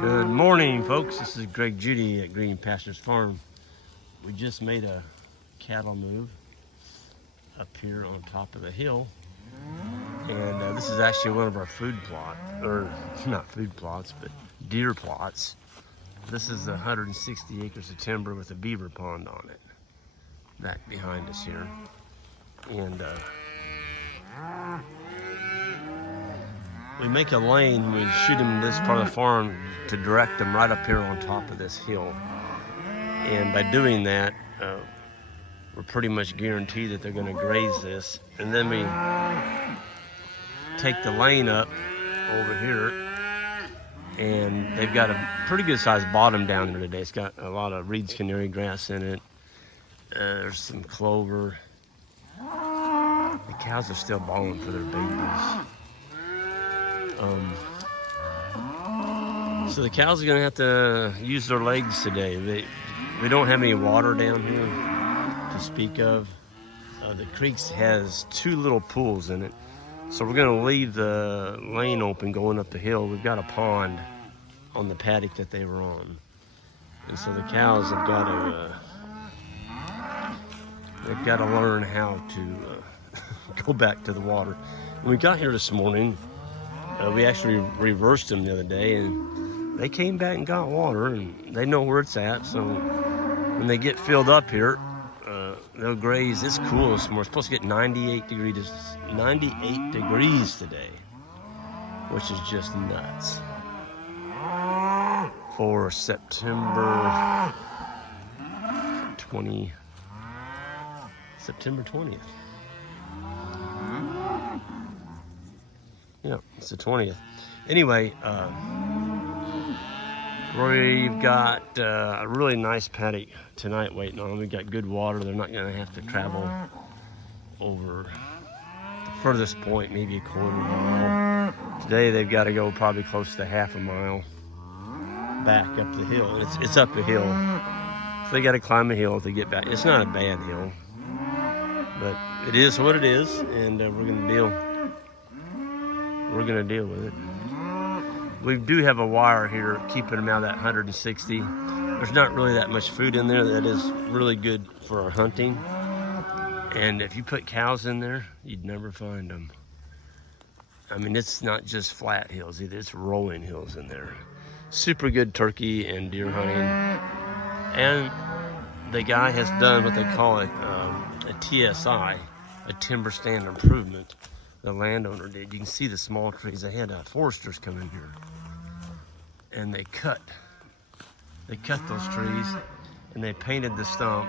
Good morning, folks. This is Greg Judy at Green Pastures Farm. We just made a cattle move up here on top of the hill, and this is actually one of our food plots, or not food plots, but deer plots. This is 160 acres of timber with a beaver pond on it, back behind us here, and we make a lane. We shoot them this part of the farm to direct them right up here on top of this hill. And by doing that, we're pretty much guaranteed that they're going to graze this. And then we take the lane up over here, and they've got a pretty good sized bottom down there today. It's got a lot of Reed's canary grass in it. There's some clover. The cows are still bawling for their babies. So the cows are gonna have to use their legs today. We don't have any water down here to speak of. The creek has 2 little pools in it, so we're gonna leave the lane open going up the hill. We've got a pond on the paddock that they were on, and so the cows have got to learn how to go back to the water. When we got here this morning, we actually reversed them the other day, and they came back and got water, and they know where it's at. So when they get filled up here, they'll graze. It's cool this morning. We're supposed to get 98 degrees today, which is just nuts for September 20th. Yeah, it's the 20th. Anyway, we've got a really nice paddock tonight waiting on them. We've got good water. They're not going to have to travel over the furthest point, maybe a quarter mile. Today they've got to go probably close to half a mile back up the hill. It's up a hill, so they got to climb a hill to get back. It's not a bad hill, but it is what it is, and we're going to deal with it. We do have a wire here keeping them out of that 160. There's not really that much food in there that is really good for our hunting. And if you put cows in there, you'd never find them. I mean, it's not just flat hills either, it's rolling hills in there. Super good turkey and deer hunting. And the guy has done what they call it a TSI, a timber stand improvement. The landowner did. You can see the small trees. They had foresters come in here, and they cut those trees, and they painted the stump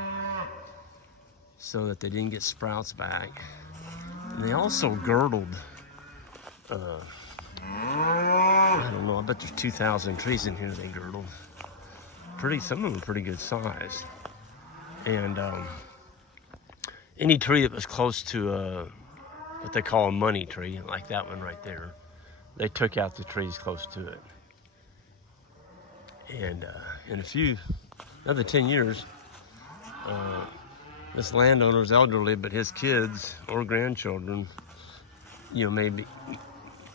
so that they didn't get sprouts back. And they also girdled, I don't know, I bet there's 2,000 trees in here they girdled. Some of them are pretty good size. And any tree that was close to what they call a money tree, like that one right there, they took out the trees close to it. And in another 10 years, this landowner's elderly, but his kids or grandchildren, maybe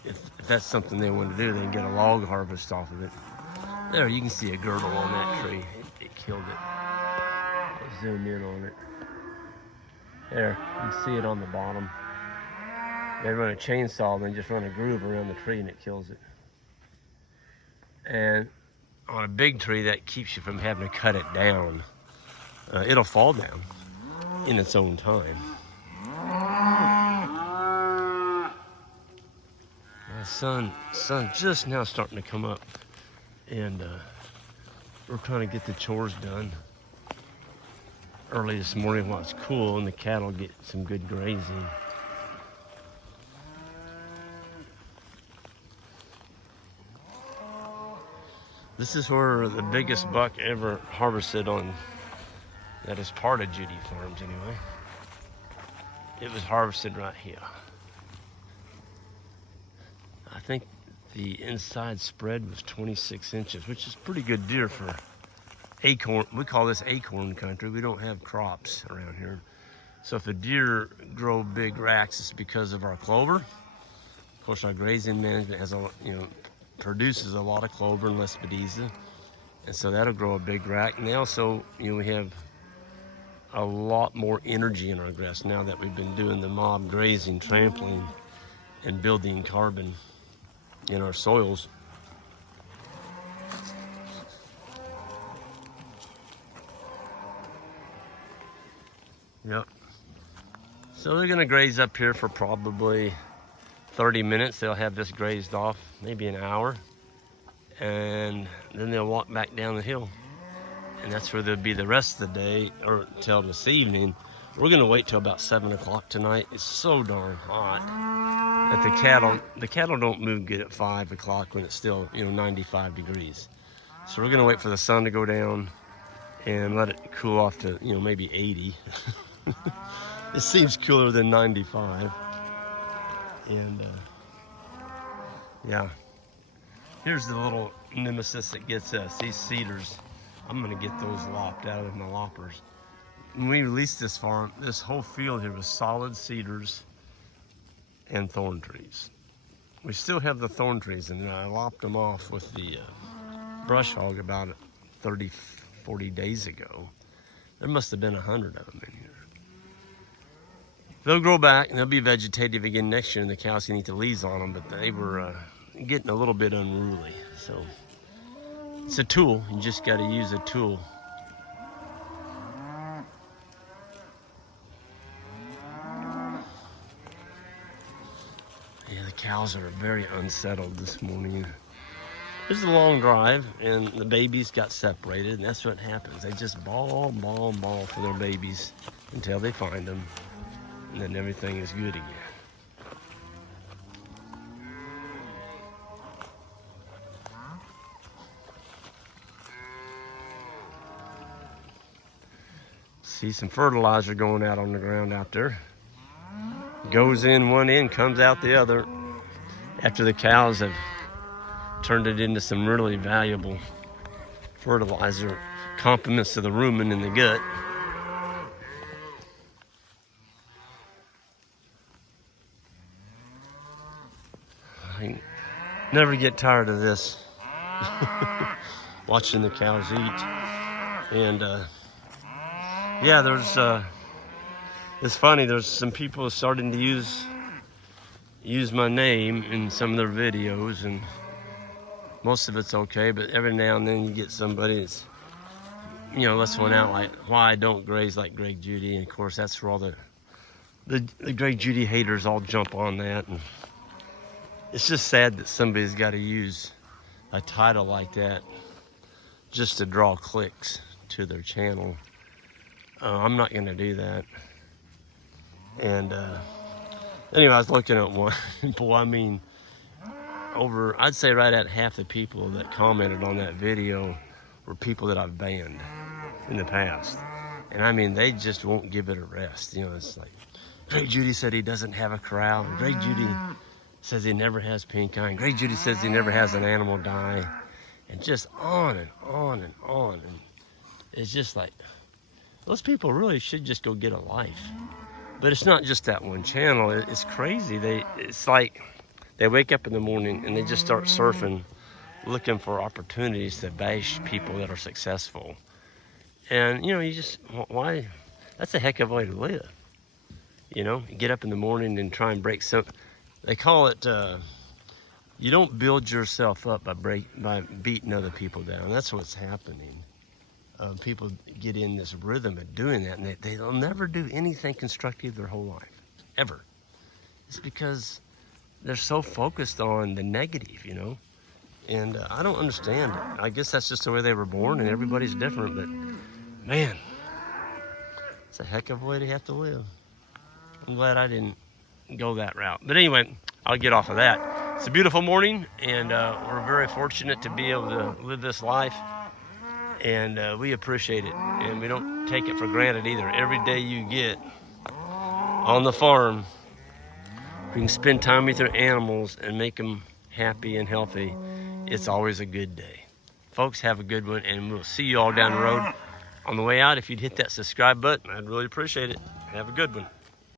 if that's something they want to do, they can get a log harvest off of it. There, you can see a girdle on that tree. It killed it. I'll zoom in on it. There, you can see it on the bottom. They run a chainsaw and they just run a groove around the tree and it kills it. And on a big tree, that keeps you from having to cut it down. It'll fall down in its own time. The sun's just now starting to come up, and we're trying to get the chores done early this morning while it's cool and the cattle get some good grazing. This is where the biggest buck ever harvested on, that is part of Judy Farms anyway. It was harvested right here. I think the inside spread was 26 inches, which is pretty good deer for acorn. We call this acorn country. We don't have crops around here. So if a deer grow big racks, it's because of our clover. Of course, our grazing management has produces a lot of clover and lespedeza, and so that'll grow a big rack. And they also, we have a lot more energy in our grass now that we've been doing the mob grazing, trampling, and building carbon in our soils. Yep. So they're gonna graze up here for probably 30 minutes. They'll have this grazed off, maybe an hour, and then they'll walk back down the hill. And that's where they'll be the rest of the day, or till this evening. We're gonna wait till about 7 o'clock tonight. It's so darn hot that the cattle don't move good at 5 o'clock when it's still 95 degrees. So we're gonna wait for the sun to go down and let it cool off to maybe 80. It seems cooler than 95. And yeah, here's the little nemesis that gets us, these cedars. I'm gonna get those lopped out of my loppers. When we released this farm, this whole field here was solid cedars and thorn trees. We still have the thorn trees, and I lopped them off with the brush hog about 30, 40 days ago. There must have been 100 of them in here. They'll grow back and they'll be vegetative again next year, and the cows can eat the leaves on them, but they were getting a little bit unruly. So it's a tool. You just got to use a tool. Yeah, the cows are very unsettled this morning. This is a long drive, and the babies got separated, and that's what happens. They just bawl for their babies until they find them, and then everything is good again. See some fertilizer going out on the ground out there. Goes in one end, comes out the other, after the cows have turned it into some really valuable fertilizer, complements to the rumen in the gut. I never get tired of this. Watching the cows eat. And yeah, it's funny, there's some people starting to use my name in some of their videos, and most of it's okay, but every now and then you get somebody that's, lets one out like, why I don't graze like Greg Judy. And of course, that's where all the Greg Judy haters all jump on that. And it's just sad that somebody's got to use a title like that just to draw clicks to their channel. I'm not going to do that. And anyway, I was looking at one. Boy, I mean, I'd say right at half the people that commented on that video were people that I've banned in the past. And I mean, they just won't give it a rest. It's like, Greg Judy said he doesn't have a corral. And Greg Judy says he never has pink eye. And Greg Judy says he never has an animal die. And just on and on and on. And it's just like, those people really should just go get a life. But it's not just that one channel. It's crazy. It's like they wake up in the morning and they just start surfing, looking for opportunities to bash people that are successful. And, you just, why? That's a heck of a way to live. You get up in the morning and try and break some, they call it, you don't build yourself up by beating other people down. That's what's happening. People get in this rhythm of doing that, and they'll never do anything constructive their whole life, ever. It's because they're so focused on the negative, and I don't understand it. I guess that's just the way they were born, and everybody's different, but man, it's a heck of a way to have to live. I'm glad I didn't go that route. But anyway, I'll get off of that. It's a beautiful morning, and we're very fortunate to be able to live this life. And we appreciate it, and we don't take it for granted either. Every day you get on the farm, you can spend time with your animals and make them happy and healthy. It's always a good day. Folks, have a good one, and we'll see you all down the road. On the way out, if you'd hit that subscribe button, I'd really appreciate it. Have a good one.